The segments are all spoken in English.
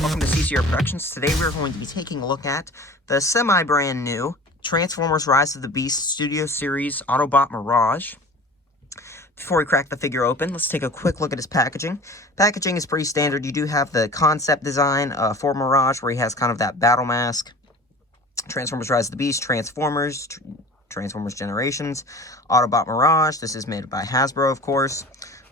Welcome to CCR Productions. Today we're going to be taking a look at the semi-brand new Transformers Rise of the Beast Studio Series Autobot Mirage. Before we crack the figure open, let's take a quick look at his packaging. Packaging is pretty standard. You do have the concept design for Mirage, where he has kind of that battle mask. Transformers Rise of the Beast, Transformers Generations, Autobot Mirage. This is made by Hasbro, of course.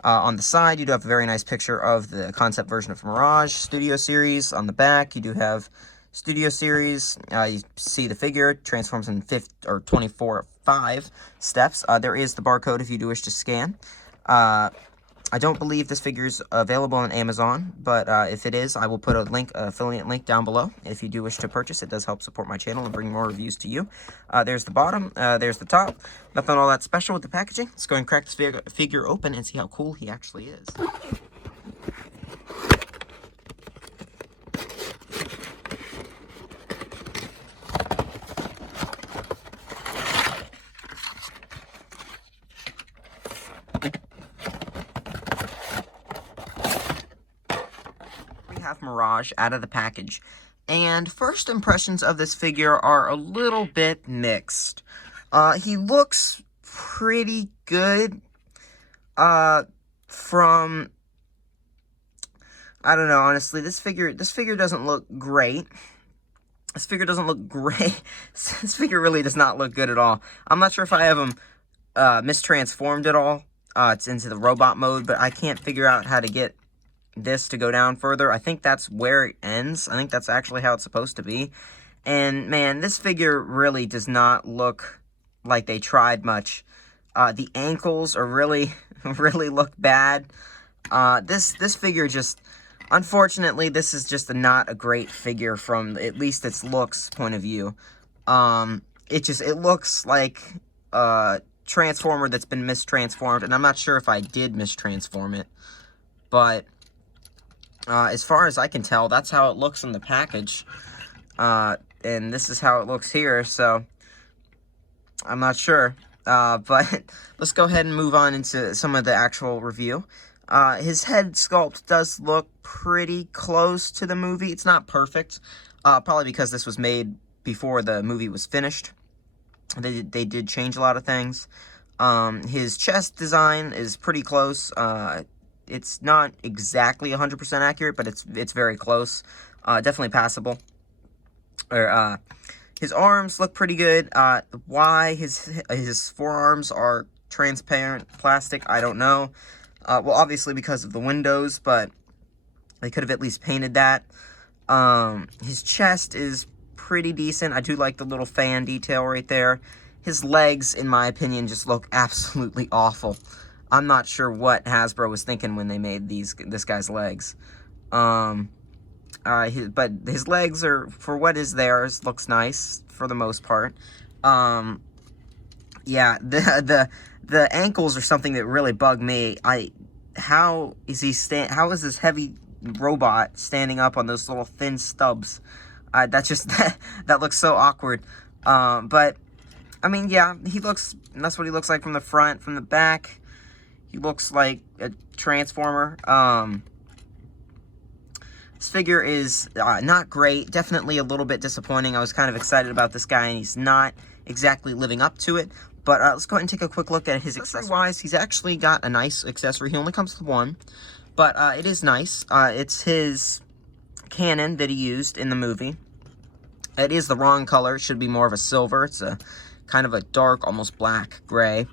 On the side, you do have a very nice picture of the concept version of Mirage Studio Series. On the back, you do have Studio Series. You see the figure transforms in 24/5 steps. There is the barcode if you do wish to scan. I don't believe this figure is available on Amazon, but if it is, I will put a link, affiliate link down below. If you do wish to purchase, it does help support my channel and bring more reviews to you. There's the bottom, there's the top. Nothing all that special with the packaging. Let's go and crack this figure open and see how cool he actually is. Have Mirage out of the package, and first impressions of this figure are a little bit mixed. He looks pretty good. From I don't know, honestly, this figure doesn't look great. This figure doesn't look great. This figure really does not look good at all. I'm not sure if I have him mistransformed at all. It's into the robot mode, but I can't figure out how to get this to go down further. I think that's where it ends. I think that's actually how it's supposed to be. And man, this figure really does not look like they tried much. The ankles are really look bad. This figure just, unfortunately, this is just not a great figure from at least its looks point of view. It looks like a Transformer that's been mistransformed, and I'm not sure if I did mistransform it, but as far as I can tell, that's how it looks in the package. And this is how it looks here, so I'm not sure. But let's go ahead and move on into some of the actual review. His head sculpt does look pretty close to the movie. It's not perfect, probably because this was made before the movie was finished. They did change a lot of things. His chest design is pretty close. It's not exactly 100% accurate, but it's very close. Definitely passable. His arms look pretty good. Why his forearms are transparent plastic, I don't know. Well, obviously because of the windows, but they could have at least painted that. His chest is pretty decent. I do like the little fan detail right there. His legs, in my opinion, just look absolutely awful. I'm not sure what Hasbro was thinking when they made this guy's legs. But his legs are, for what is theirs, looks nice for the most part. Yeah, the ankles are something that really bug me. How is this heavy robot standing up on those little thin stubs? That looks so awkward. But I mean, yeah, that's what he looks like from the front. From the back, he looks like a Transformer. This figure is not great. Definitely a little bit disappointing. I was kind of excited about this guy, and he's not exactly living up to it. But let's go ahead and take a quick look at his accessory-wise. He's actually got a nice accessory. He only comes with one, but it is nice. It's his cannon that he used in the movie. It is the wrong color. It should be more of a silver. It's a kind of a dark, almost black gray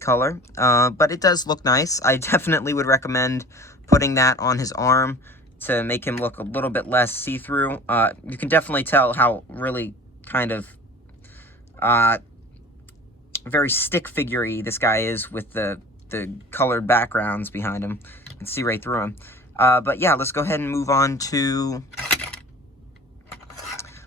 color, but it does look nice. I definitely would recommend putting that on his arm to make him look a little bit less see-through. You can definitely tell how really kind of very stick figure-y this guy is with the colored backgrounds behind him. You can see right through him. But yeah, let's go ahead and move on to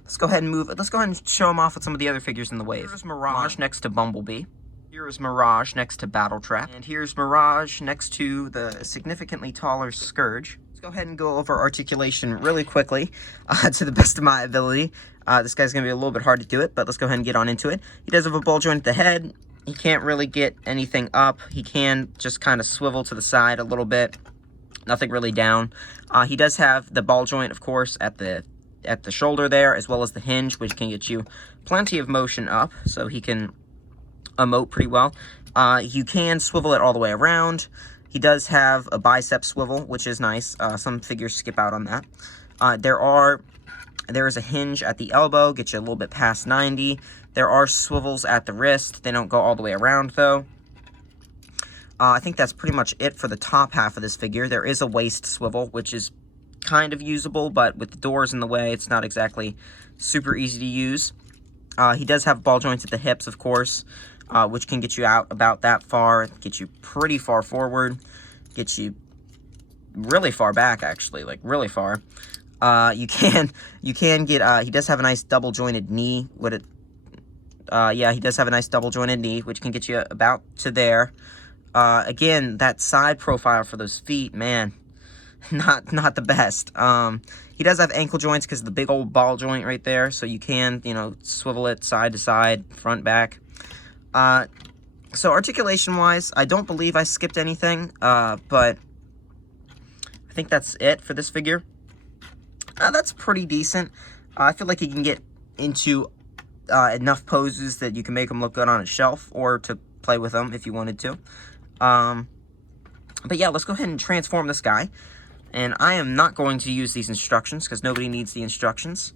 let's go ahead and show him off with some of the other figures in the wave. Here's Mirage next to Bumblebee. Here is Mirage next to Battletrap. And here's Mirage next to the significantly taller Scourge. Let's go ahead and go over articulation really quickly to the best of my ability. This guy's going to be a little bit hard to do it, but let's go ahead and get on into it. He does have a ball joint at the head. He can't really get anything up. He can just kind of swivel to the side a little bit. Nothing really down. He does have the ball joint, of course, at the shoulder there, as well as the hinge, which can get you plenty of motion up, so he can emote pretty well. You can swivel it all the way around. He does have a bicep swivel, which is nice. Some figures skip out on that. There is a hinge at the elbow, get you a little bit past 90. There are swivels at the wrist. They don't go all the way around, though. I think that's pretty much it for the top half of this figure. There is a waist swivel, which is kind of usable, but with the doors in the way, it's not exactly super easy to use. He does have ball joints at the hips, of course, which can get you out about that far, get you pretty far forward, get you really far back, actually, like really far. You can get, he does have a nice double jointed knee. Yeah, he does have a nice double jointed knee, which can get you about to there. Again, that side profile for those feet, man, not the best. He does have ankle joints because of the big old ball joint right there, so you can, you know, swivel it side to side, front, back. So articulation-wise, I don't believe I skipped anything, but I think that's it for this figure. That's pretty decent. I feel like you can get into enough poses that you can make them look good on a shelf, or to play with them if you wanted to. But yeah, let's go ahead and transform this guy. And I am not going to use these instructions because nobody needs the instructions.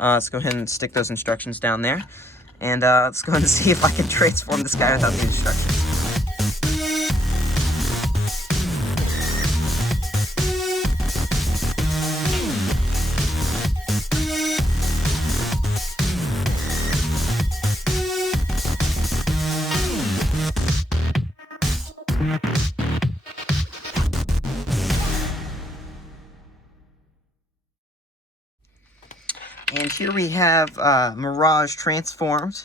Let's go ahead and stick those instructions down there. And let's go ahead and see if I can transform this guy without the instructions. And here we have Mirage transformed.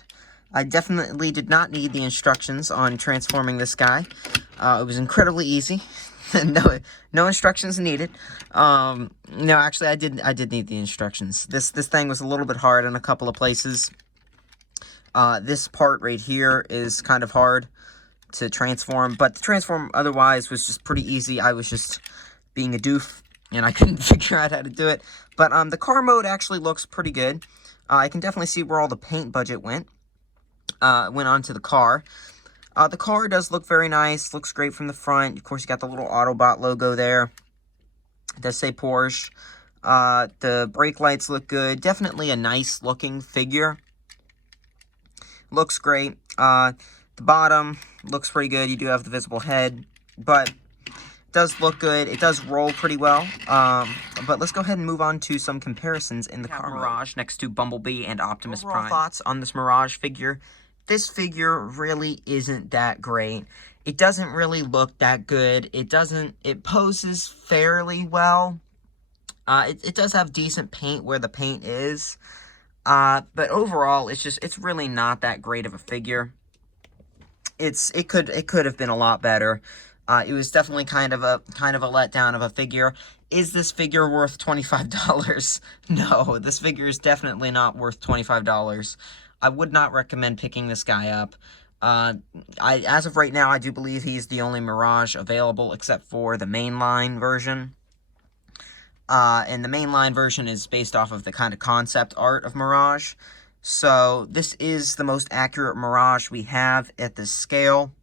I definitely did not need the instructions on transforming this guy. It was incredibly easy. No instructions needed. No, actually, I did need the instructions. This thing was a little bit hard in a couple of places. This part right here is kind of hard to transform, but the transform otherwise was just pretty easy. I was just being a doof, and I couldn't figure out how to do it. But the car mode actually looks pretty good. I can definitely see where all the paint budget went onto the car. The car does look very nice. Looks great from the front. Of course, you got the little Autobot logo there. It does say Porsche. The brake lights look good. Definitely a nice looking figure. Looks great. The bottom looks pretty good. You do have the visible head, but does look good. It does roll pretty well. But let's go ahead and move on to some comparisons in the car Mirage next to Bumblebee and Optimus Prime. Thoughts on this Mirage figure? This figure really isn't that great. It doesn't really look that good. It poses fairly well. It does have decent paint where the paint is. But overall, it's really not that great of a figure. It could have been a lot better. It was definitely kind of a letdown of a figure. Is this figure worth $25? No, this figure is definitely not worth $25. I would not recommend picking this guy up. As of right now, I do believe he's the only Mirage available except for the mainline version. And the mainline version is based off of the kind of concept art of Mirage. So this is the most accurate Mirage we have at this scale.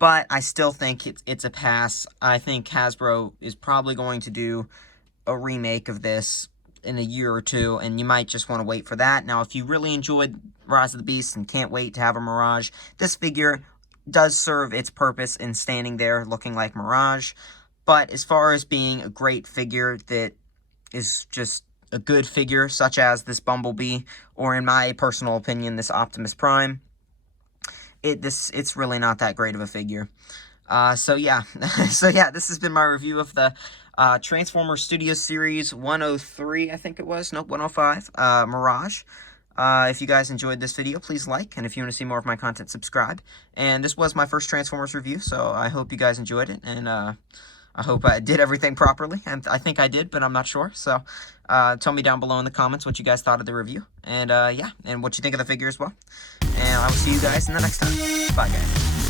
But I still think it's a pass. I think Hasbro is probably going to do a remake of this in a year or two, and you might just want to wait for that. Now, if you really enjoyed Rise of the Beast and can't wait to have a Mirage, this figure does serve its purpose in standing there looking like Mirage. But as far as being a great figure that is just a good figure, such as this Bumblebee, or in my personal opinion, this Optimus Prime, it's really not that great of a figure. So yeah, this has been my review of the Transformers Studio Series 103, I think it was. Nope, 105, Mirage. If you guys enjoyed this video, please like, and if you want to see more of my content, subscribe. And this was my first Transformers review, so I hope you guys enjoyed it, and I hope I did everything properly, and I think I did, but I'm not sure. So tell me down below in the comments what you guys thought of the review, and yeah, and what you think of the figure as well. And I will see you guys in the next time. Bye, guys.